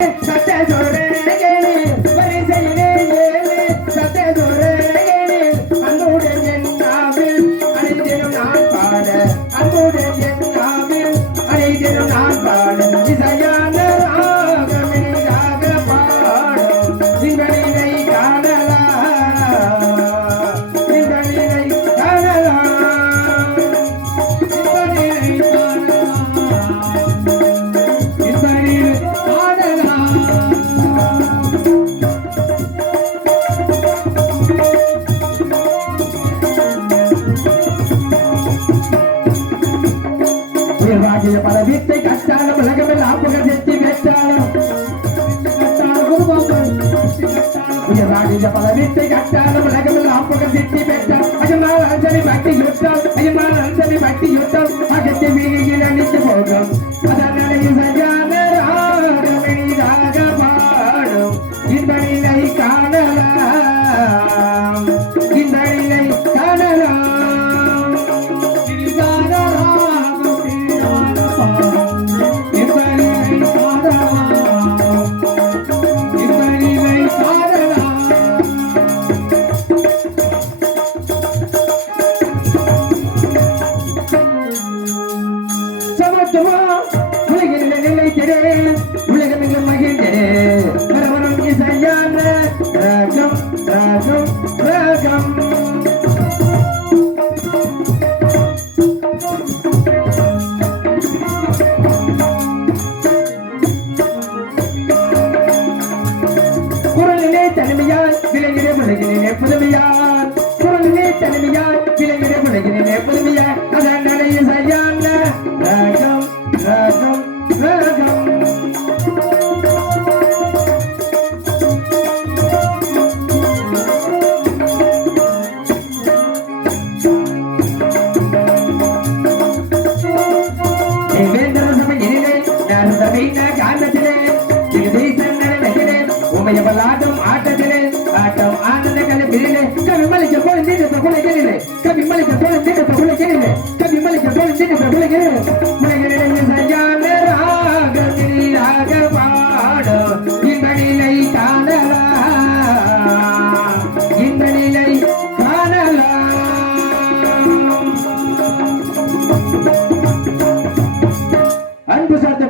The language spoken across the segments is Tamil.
Success உயர்வாகிய பல வீட்டை கட்டாலும் உலகமில் ஆப்புகள் செத்தி பெற்றாலும். உயர்வாகிய பல வீட்டை கட்டாலும் உலகமில் ஆப்புகள் செத்தி பெற்றால். அஜமால் அஞ்சலி பக்தி யுத்தம் அஜமால் அஞ்சலி பக்தி யுத்தம் அகத்தை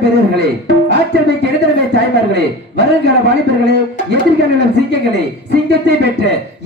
பெரியவர்களே ஆச்சரிக்கு எழுதரவை தாய்மார்களே வருங்கால வாலிபர்களே எதிர்காலம் சிங்கங்களே சிங்கத்தை பெற்ற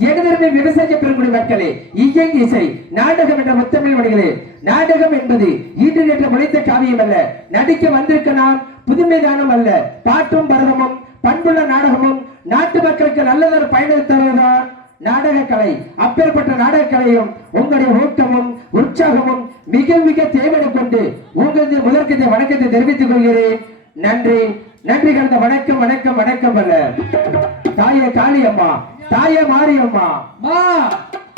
எழுதரவை விவசாய பெருங்குடி மக்களே இயங்கி இசை நாடகம் என்ற முத்தமிழ் மொழிகளே. நாடகம் என்பது இன்று நேற்று முளைத்த காவியம் அல்ல. நடிக்க வந்திருக்க நாம் புதுமை தானம் அல்ல. பாட்டும் பரதமும் பண்புள்ள நாடகமும் நாட்டு மக்களுக்கு நல்லதொரு பயணம் தருவதுதான் நாடக கலை அப்பேற்பட்ட நாடக கலையும் உங்களுடைய ஊக்கமும் உற்சாகமும் மிக மிக தேவையை கொண்டு உங்களது முதற்கத்தை வணக்கத்தை தெரிவித்துக் கொள்கிறேன். நன்றி. நன்றி கலந்த வணக்கம் வணக்கம் வணக்கம் அல்ல. தாயே காளியம்மா தாயே மாரியம்மா மா.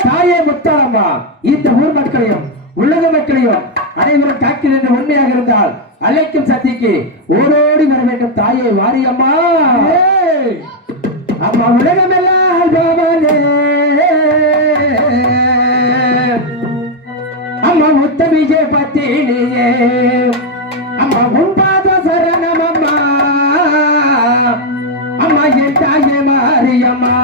தாயே முத்தாளம்மா இந்த ஊர் மக்களையும் உலக மக்களையும் அனைவரும் காக்கில் என்று உண்மையாக இருந்தால் அழைக்கும் சக்திக்கு ஓடோடி வர வேண்டும் தாயே மாரியம்மா. அம்மா உலகமெல்லாம் பவனே அம்மா முத்தமிஜே பத்தினியே. அம்மா உன்பாத சரணம் அம்மா. அம்மா என் தாயே மாரியம்மா.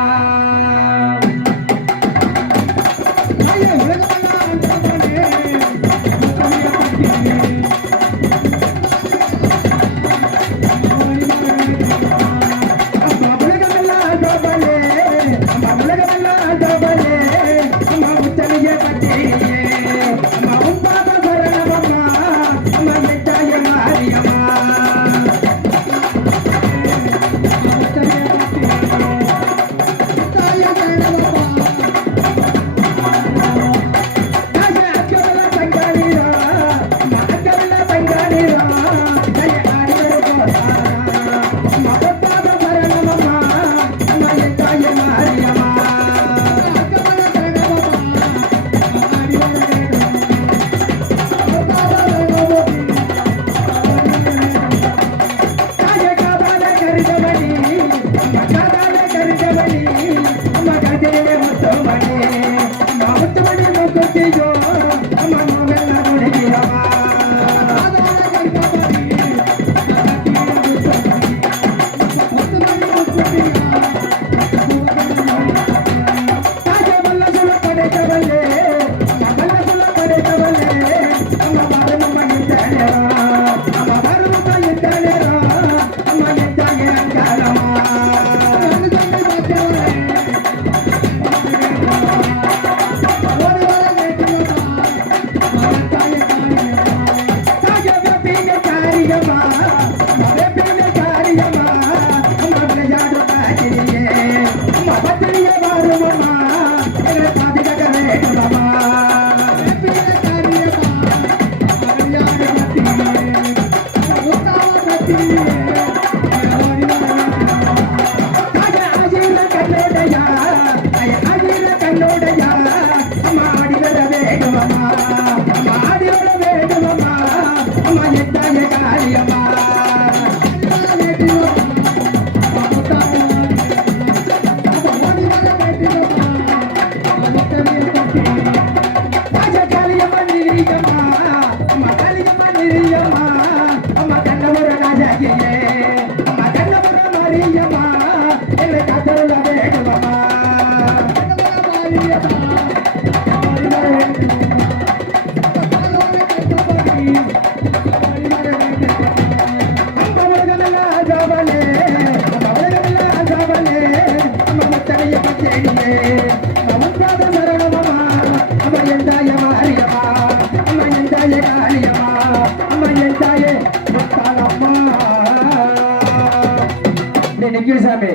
சாமி.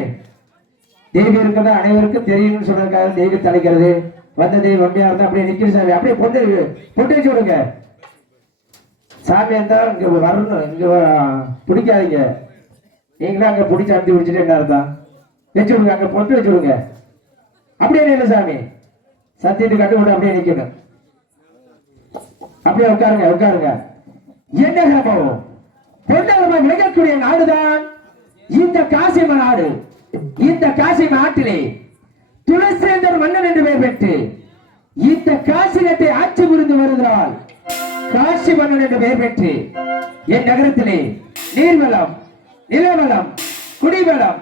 தேவி இருக்கிறதா அனைவருக்கும் தெரியும்னு சொல்றதுக்காக தேவி தலைக்கிறது. வந்த தேவி வம்பியா இருந்தா அப்படியே நிக்கிற சாமி. அப்படியே பொட்டு பொட்டு வச்சு விடுங்க சாமி இருந்தா இங்க வரணும் இங்க பிடிக்காதீங்க. நீங்களும் அங்க பிடிச்சி அமுத்தி பிடிச்சிட்டு என்ன அர்த்தம்? வச்சு விடுங்க அங்க பொட்டு வச்சு விடுங்க அப்படியே நில்லு சாமி. சத்தியத்தை கட்டு விட்டு அப்படியே நிக்கணும். அப்படியே உட்காருங்க உட்காருங்க. என்ன கிரமம்? பொன்னகமாக விளங்கக்கூடிய நாடுதான் இந்த காசிம நாடு. இந்த காசிம நாட்டிலே துளசேந்தர் மன்னன் என்று பெயர் பெற்று இந்த காசினத்தை ஆட்சி புரிந்து வருகிறாள். காசி மன்னன் என்று பெயர் பெற்று என் நகரத்திலே நீர்வளம் நிலவளம் குடிவளம்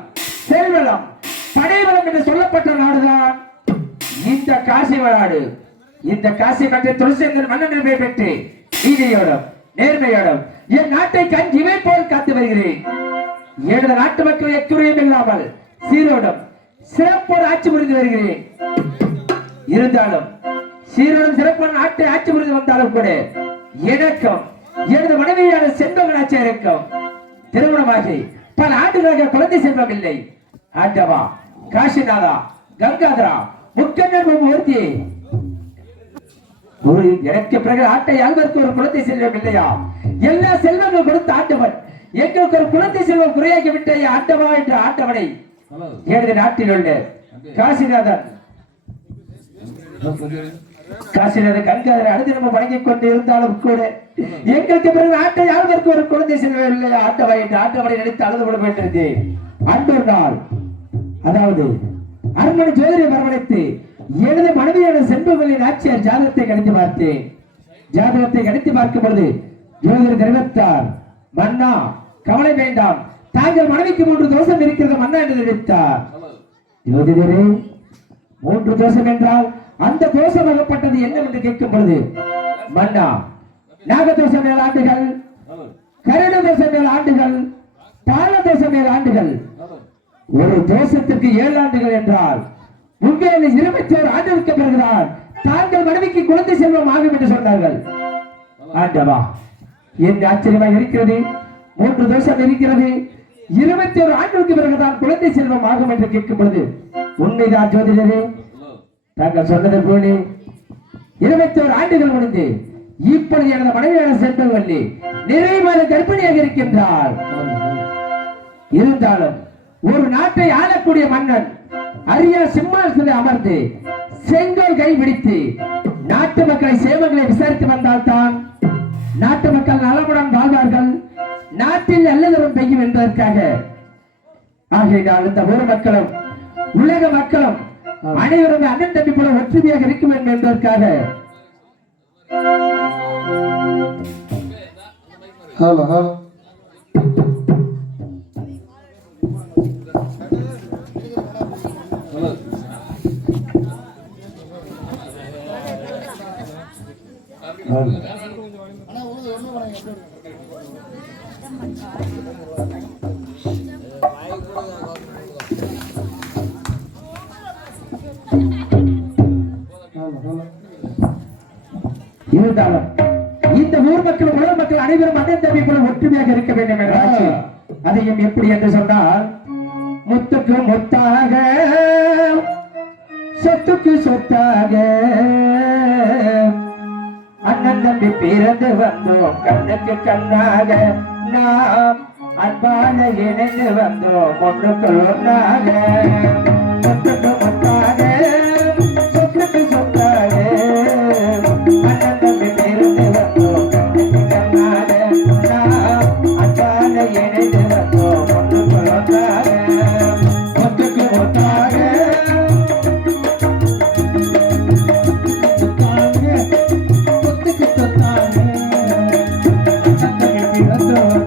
செல்வளம் படைவளம் என்று சொல்லப்பட்ட நாடுதான் இந்த காசி நாடு இந்த காசி மற்ற துளசேந்தன் மன்னன் நிலைமை பெயர் பெற்று நீதியோடும் நேர்மையோடும் என் நாட்டை கண் இவை போல் காத்து வருகிறேன். எனது நாட்டு மக்கள் எக்குறையும் இல்லாமல் சீரோடும் சிறப்போடு ஆட்சி புரிந்து வருகிறேன். இருந்தாலும் சீரோடும் சிறப்பான நாட்டை ஆட்சி புரிந்து வந்தாலும் கூட எனக்கும் எனது மனைவியான செண்பகனாட்சி இருக்கும் திருமணமாகி பல ஆண்டுகளாக குழந்தை செல்வம் இல்லை. ஆண்டவா காசிநாதா கங்காதரா முக்கண்ணர் மூர்த்தி ஒரு எனக்கு பிறகு ஆட்டை ஆள்வதற்கு ஒரு குழந்தை செல்வம் இல்லையா? எல்லா செல்வங்கள் கொடுத்த ஆண்டவன். எங்களுக்கு ஒரு குழந்தை செல்வம் குறையாகி விட்டே ஆண்டவா என்ற ஆண்டவனை எனது நாட்டில் உள்ள காசிநாதன் காசிநாதன் கங்காதரை நம்ம வழங்கிக் கொண்டு இருந்தாலும் கூட எங்களுக்கு பிறகு ஆட்டை ஆள்வதற்கு ஒரு குழந்தை செல்வம் இல்லையா? ஆண்டவா என்று ஆண்டவனை நினைத்து அழுது விட வேண்டியது அன்று நாள் அதாவது அரண்மனை ஜோதிரை வரவழைத்து எனது மனைவியான செல்வங்களின் ஆட்சியார் ஜாதகத்தை கணித்து பார்த்தேன் ஜாதகத்தை கணித்து பார்க்கும் பொழுது ஜோதிடர் தெரிவித்தார் மன்னா கவலை வேண்டாம். தாங்கள் மனைவிக்கு மூன்று தோஷம் இருக்கிறது மன்னா என்று தெரிவித்தார். ஜோதிடரே மூன்று தோஷம் என்றால் அந்த தோஷம் அகப்பட்டது என்னவென்று கேட்கும் பொழுது மன்னா நாகதோஷம் ஏழு ஆண்டுகள் கருட தோஷம் ஏழு ஆண்டுகள் பால தோஷம் ஏழு ஆண்டுகள் ஒரு தோஷத்துக்கு ஏழு ஆண்டுகள் என்றால் உண்மையில இருபத்தி ஒரு ஆண்டுகளுக்கு பிறகுதான் தாங்கள் மனைவிக்கு குழந்தை செல்வம் ஆகும் என்று சொன்னார்கள். ஆண்டவா என்று ஆச்சரியமாக இருக்கிறது? மூன்று தோஷம் இருக்கிறது. இருபத்தி ஒரு ஆண்டுகளுக்கு பிறகுதான் குழந்தை செல்வம் ஆகும் என்று கேட்கும் பொழுது உண்மைதான் ஜோதிடரே. தாங்கள் சொன்னது போலே இருபத்தி ஒரு ஆண்டுகள் முடிந்து இப்பொழுது எனது மனைவியான செல்வவல்லி நிறைவான கர்ப்பிணியாக இருக்கின்றார். இருந்தாலும் ஒரு நாட்டை ஆளக்கூடிய மன்னன் அரிய சிம்மாசனத்தில் அமர்ந்து செங்கோல் கை பிடித்து நாட்டு மக்களை சேவங்களை விசாரித்து வந்தால்தான் நாட்டு மக்கள் நலமுடன் வாழ்வார்கள். நாட்டில் நல்லதரும் பெய்யும் என்பதற்காக. ஆகையினால் இந்த ஊர் மக்களும் உலக மக்களும் அனைவரும் அண்ணன் தம்பி போல ஒற்றுமையாக இருக்க வேண்டும் என்பதற்காக. Hello hello. இருந்தாலும் இந்த ஊர் மக்கள் உலக மக்கள் அனைவரும் அண்ணன் தம்பி போல ஒற்றுமையாக இருக்க வேண்டும் என்ற ஆட்சி அதையும் எப்படி என்று சொன்னால் முத்துக்கு முத்தாக சொத்துக்கு சொத்தாக. அண்ணன் தம்பி பிறந்து வந்தோம். கண்ணுக்கு கண்ணாக நாம் அன்பான இணைந்து வந்தோம். ஒன்றுக்கு ஒன்றாக. உங்களை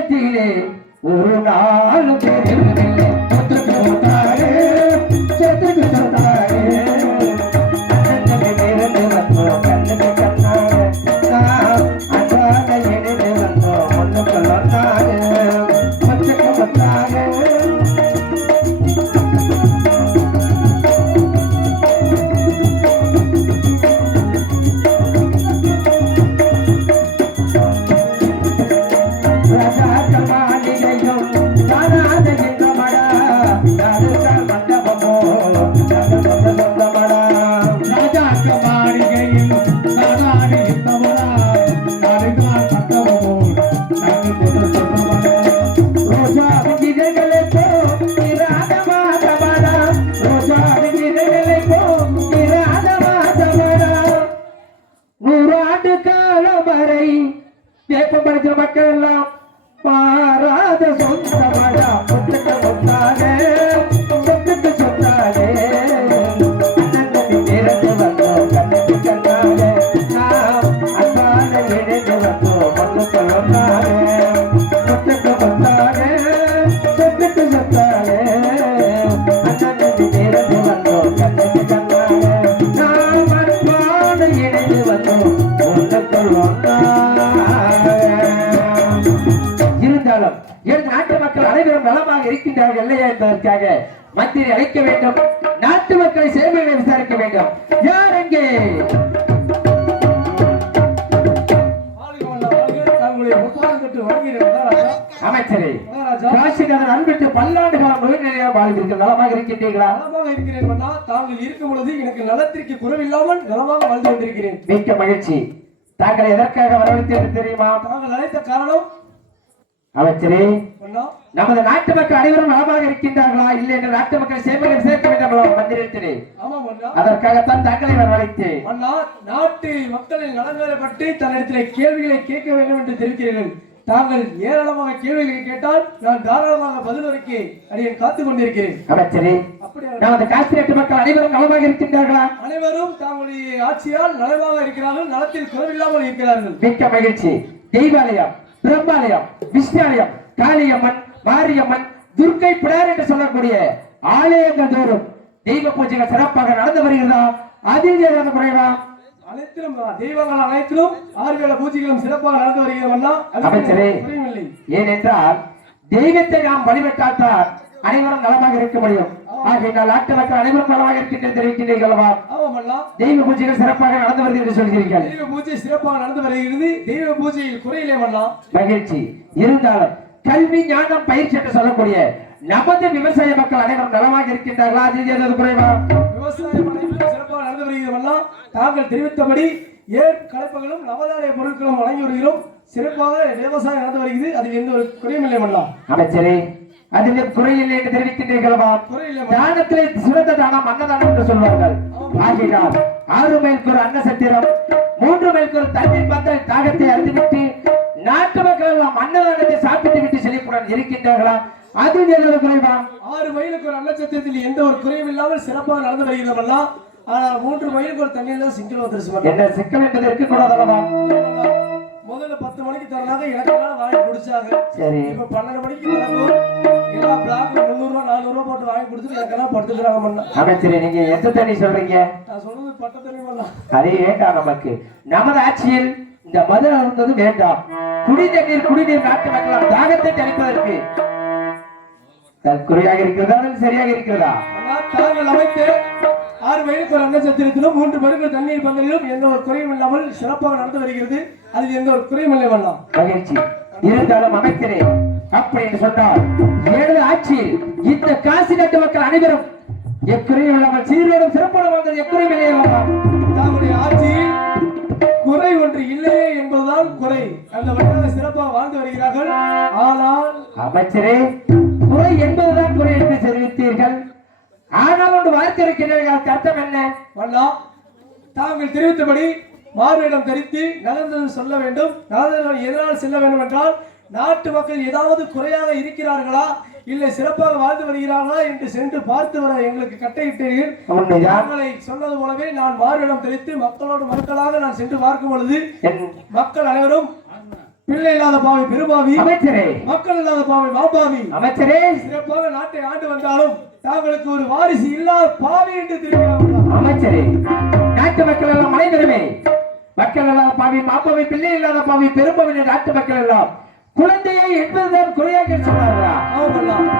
ஒன்றுபட்ட ஒரு நாள் தெரியவில்லை என்பதற்காக மந்திரி அழைக்க வேண்டும். நாட்டு மக்களை சேவைகளை விசாரிக்க வேண்டும். யார் அமைச்சரே காசிநாதன் அன்பிட்டு பல்லாண்டு காலம் நலமாக இருக்கின்றீர்களா? நலமாக இருக்கிறேன் தாங்கள் இருக்கும் பொழுது எனக்கு நலத்திற்கு குறைவில்லாமல் நலமாக வாழ்ந்து கொண்டிருக்கிறேன். மிக்க மகிழ்ச்சி. தாங்கள் எதற்காக என்று தெரியுமா? தாங்கள் அழைத்த காரணம் அமைச்சரே நமது நாட்டு மக்கள் அனைவரும் நலமாக இருக்கின்றார்களா? இல்லை என்று நாட்டு மக்கள் சேவைகள் சேர்க்க வேண்டும் மன்னா அதற்காகத்தான் தங்களை வரவழைத்தேன் அண்ணா நாட்டு மக்களின் நலன்களை பற்றி தன்னிடத்திலே கேள்விகளை கேட்க வேண்டும் என்று தெரிவிக்கிறீர்கள். தாங்கள் ஏராளமாக கேள்விகளை கேட்டால் நான் தாராளமாக பதிலுரைக்க அடியேன் காத்துக் கொண்டிருக்கிறேன். அமைச்சரே நமது காஷ்மீர் மக்கள் அனைவரும் நலமாக இருக்கின்றார்களா? அனைவரும் தங்களுடைய ஆட்சியால் நலமாக இருக்கிறார்கள் நலத்தில் குறைவில்லாமல் இருக்கிறார்கள். மிக்க மகிழ்ச்சி. தெய்வாலயம். பிரம்மாலயம் விஷ்ணாலயம் காளியம்மன் மாரியம்மன் துர்க்கை பிடார் என்று சொல்லக்கூடிய ஆலயங்கள் தோறும் தெய்வ பூஜைகள் சிறப்பாக நடந்து வருகிறதா? அதில் ஏதாவது குறைவா? அனைத்திலும் தெய்வங்கள் அனைத்திலும் ஆறுவேள பூஜைகளும் சிறப்பாக நடந்து வருகிறவன்னா அமைச்சரே. ஏனென்றால் தெய்வத்தை நாம் வழிபட்டால்தான் அனைவரும் நலமாக இருக்க முடியும். ஆகையினால் மக்கள் அனைவரும் நலமாக இருக்கின்ற தெரிவிக்கின்றீர்கள் தெய்வ பூஜைகள் சிறப்பாக நடந்து வருகிறது என்று சொல்கிறீர்கள். தெய்வ பூஜை சிறப்பாக நடந்து வருகிறது. தெய்வ பூஜையில் குறையிலே வண்ணா மகிழ்ச்சி. இருந்தாலும் கல்வி ஞானம் பயிற்சி என்று சொல்லக்கூடிய நமது விவசாய மக்கள் அனைவரும் நலமாக இருக்கின்றார்களா? அதில் ஏதாவது குறைவா? விவசாயம் சிறப்பாக நடந்து வருகிறவன்னா தாங்கள் தெரிவித்தபடி ஏர் கலப்பைகளும் நவதானிய பொருட்களும் வழங்கி வருகிறோம். சிறப்பாக விவசாயம் நடந்து வருகிறது. அதில் எந்த ஒரு குறையும் இல்லை மல்லா. அமைச்சரே அதில் குறையில்லை என்று தெரிவிக்கின்றீர்களா. தானத்திலே சிறந்த தானம் அன்னதானம் என்று சொல்வார்கள். ஆகையால் ஆறு மைலுக்கு ஒரு அன்ன சத்திரம் மூன்று மைலுக்கு ஒரு தண்ணீர் பந்தல் தாகத்தை அறிந்துவிட்டு நாட்டு மக்கள் எல்லாம் அன்னதானத்தை சாப்பிட்டு விட்டு செழிப்புடன் இருக்கின்றார்களா? அதில் ஏதாவது குறைவா? ஆறு மைலுக்கு ஒரு அன்னச்சத்திரத்தில் எந்த ஒரு குறையும் இல்லாமல் சிறப்பாக நடந்து வருகிறது மல்லா ஆனால் மூன்று மைலுக்கு ஒரு தண்ணீர் தான் சிங்கள தரிசனம் என்ன சிக்கல் என்பது இருக்கக்கூடாதல்லவா முதல்ல பத்து மணிக்கு தரலாங்க எனக்கு எல்லாம் வாங்கி குடிச்சாங்க. சரி. இப்ப பன்னெண்டு மணிக்கு தரணும் எல்லா பிளாக்ல முந்நூறு ரூபா நானூறு ரூபா போட்டு வாங்கி கொடுத்துட்டு எனக்கெல்லாம் படுத்துக்கிறாங்க மண்ணா அமைச்சரே நீங்க எந்த தண்ணி சொல்றீங்க? நான் சொல்றது பட்ட தண்ணி மண்ணா அது வேண்டாம் நமக்கு? நமது ஆட்சியில் இந்த மது அருந்தது வேண்டாம். குடி தண்ணீர் குடிநீர் நாட்டு மக்களால் தாகத்தை தணிப்பதற்கு தற்குறையாக இருக்கிறதா சரியாக இருக்கிறதா? தாங்கள் அமைத்து ஆறு வயதுக்கு ஒரு அன்ன சத்திரத்திலும் மூன்று பேருக்கு தண்ணீர் பந்தலிலும் எந்த ஒரு குறையும் இல்லாமல் சிறப்பாக நடந்து வருகிறது. அதில் எந்த ஒரு குறையும் இல்லை பண்ணலாம் மகிழ்ச்சி. இருந்தாலும் அமைச்சரே அப்படி என்று சொன்னால் எனது ஆட்சியில் இந்த காசி நாட்டு மக்கள் அனைவரும் எக்குறையும் இல்லாமல் சீரோடும் சிறப்போடும் வந்தது எக்குறையும் இல்லையா தங்களுடைய ஆட்சியில் குறை ஒன்று இல்லையே என்பதுதான் குறை. அந்த வகையாக சிறப்பாக வாழ்ந்து வருகிறார்கள். ஆனால் அமைச்சரே குறை என்பதுதான் குறை என்று தெரிவித்தீர்கள். ஆனால் இருக்கிறீர்கள் அதற்கு அர்த்தம் என்ன? வண்ணா தாங்கள் தெரிவித்தபடி மாறுவிடம் தரித்து நடந்தது சொல்ல வேண்டும். நடந்தது எதனால் செல்ல வேண்டும் என்றால் நாட்டு மக்கள் ஏதாவது குறையாக இருக்கிறார்களா? இல்லை சிறப்பாக வாழ்ந்து வருகிறார்களா என்று சென்று பார்த்து வர எங்களுக்கு கட்டையிட்டீர்கள் தாங்களை சொன்னது போலவே நான் மாறுவிடம் தெரிவித்து மக்களோடு மக்களாக நான் சென்று பார்க்கும் பொழுது மக்கள் அனைவரும் பிள்ளை இல்லாத பாவி பெருபாவி அமைச்சரே. மக்கள் இல்லாத பாவி மாபாவி அமைச்சரே. சிறப்பாக நாட்டை ஆண்டு வந்தாலும் தாங்களுக்கு ஒரு வாரிசு இல்லாத பாவி என்று தெரிவிக்கிறார்கள் அமைச்சரே நாட்டு மக்கள் எல்லாம் அனைவருமே மக்கள் எல்லாம் பாவி மாப்பாவி பிள்ளை இல்லாத பாவி பெரும்பவி நாட்டு மக்கள் எல்லாம் குழந்தையை என்பதுதான் குறையாக சொன்னார்களா?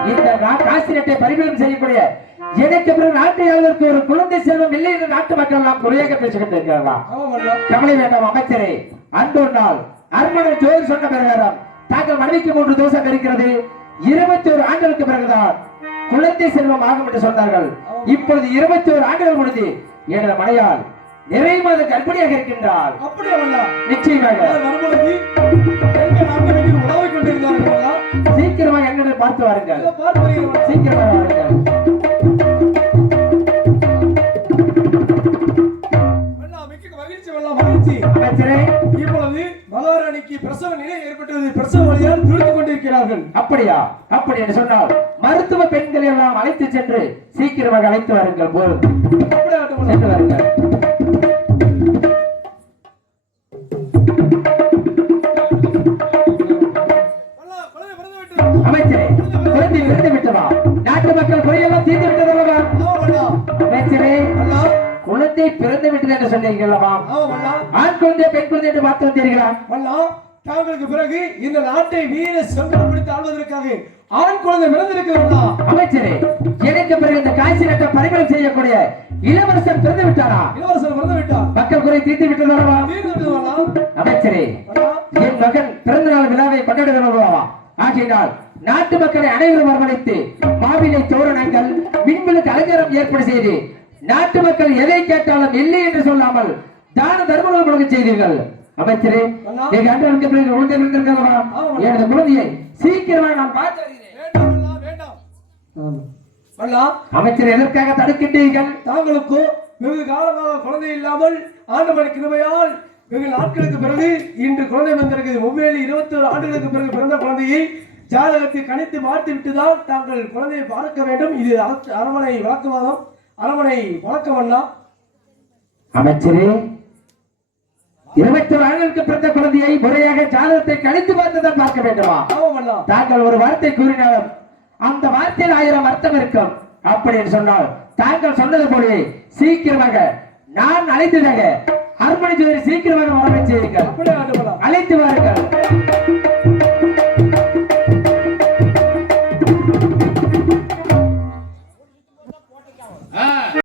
இந்த நாட்டை பரிமாணம் செய்யக்கூடிய எனக்கு பிறகு நாட்டை ஆளுவதற்கு ஒரு குழந்தை செல்வம் இல்லை என்று நாட்டு மக்கள் எல்லாம் குறையாக பேசிக்கிட்டு இருக்கிறார்களா கவலை வேண்டாம் அமைச்சரே. அன்று ஒரு நாள் அரண்மனை ஜோதி சொன்ன பிரகாரம் தாங்கள் மனைவிக்கு மூன்று தோசம் இருக்கிறது இருபத்தி ஒரு ஆண்டுகளுக்கு பிறகுதான் குழந்தை செல்வம் ஆகும் என்று சொன்னார்கள். இப்பொழுது இருபத்தி ஒரு ஆண்டுகள் முடிந்து எனது மனையால் நிறைய மாத கர்ப்பிணியாக இருக்கின்றார். அப்படியே நிச்சயமாக. சீக்கிரமாக என்னென்ன பார்த்து வாருங்கள். சீக்கிரமாக வாருங்கள். மகிழ்ச்சி வல்லா மகிழ்ச்சி. அமைச்சரே. இப்பொழுது மகாராணிக்கு பிரசவ நிலை ஏற்பட்டது. பிரசவ வழியால் துடித்துக் கொண்டிருக்கிறார்கள். அப்படியா? அப்படி என்று சொன்னால் மருத்துவ பெண்களை எல்லாம் அழைத்து சென்று சீக்கிரமாக அழைத்து வாருங்கள் போதும். சென்று வாருங்கள். விட்டது. அமைச்சரே குழந்தை விட்டதா? நாட்டு மக்கள் குறையெல்லாம் தீர்ந்து வல்லா. அமைச்சரே. குழந்தை பிறந்து விட்டது என்று வல்லா. ஆண் குழந்தை பெண் குழந்தை என்று பார்த்து வந்தீர்களா? தாங்களுக்கு பிறகு இந்த நாட்டை வீர செல்வம் பிடித்து ஆள்வதற்காக ஆண் குழந்தை பிறந்திருக்கிறதா அமைச்சரே எனக்கு பிறகு இந்த காட்சி நாட்டை பரிமளம் செய்யக்கூடிய இளவரசர் பிறந்து விட்டாரா? இளவரசர் பிறந்து விட்டார். மக்கள் குறை தீர்த்து விட்டதல்லவா தீர்ந்து விட்டது வல்லா. அமைச்சரே என் மகன் பிறந்த நாள் விழாவை கொண்டாடுகிறோம் ஆகையினால் நாட்டு மக்களை அனைவரும் வரவழைத்து மாவிலை தோரணங்கள் மின்விளக்கு அலங்காரம் ஏற்பாடு செய்து நாட்டு மக்கள் எதை கேட்டாலும் இல்லை என்று சொல்லாமல் தான தர்மங்கள் கொடுக்க செய்தீர்கள். அமைச்சரே எங்க குழந்தை பிறந்திருக்கிறவா எனது குழந்தையை சீக்கிரமாக நான் பார்த்து வருகிறேன். அமைச்சர் எதற்காக தடுக்கின்றீர்கள்? தாங்களுக்கோ வெகு காலமாக குழந்தை இல்லாமல் ஆண்டவன் கிருபையால் வெகு நாட்களுக்கு பிறகு இன்று குழந்தை வந்திருக்குது. ஒவ்வேலு இருபத்தி ஒரு ஆண்டுகளுக்கு பிறகு பிறந்த குழந்தையை ஜாதகத்தை கணித்து பார்த்து விட்டுதான் தாங்கள் குழந்தையை பார்க்க வேண்டும். இது அரச- அரண்மனை அரண்மனை வழக்கம் அண்ணா. அமைச்சரே இருபத்தி ஒரு ஆண்டுகளுக்கு பிறந்த குழந்தையை முறையாக ஜாதகத்தை கணித்து பார்த்துதான் பார்க்க வேண்டுமா? தாங்கள் ஒரு வார்த்தை கூறினாலும் அந்த வார்த்தையில் ஆயிரம் அர்த்தம் இருக்கும் அப்படி என்று சொன்னால் தாங்கள் சொன்னது போலவே சீக்கிரமாக நான் அழைத்ததாக அர்ப்பணி ஜோதி சீக்கிரமாக வரவை செய்யுங்கள் அப்படியே ஆண்டு அழைத்து வாருங்கள்.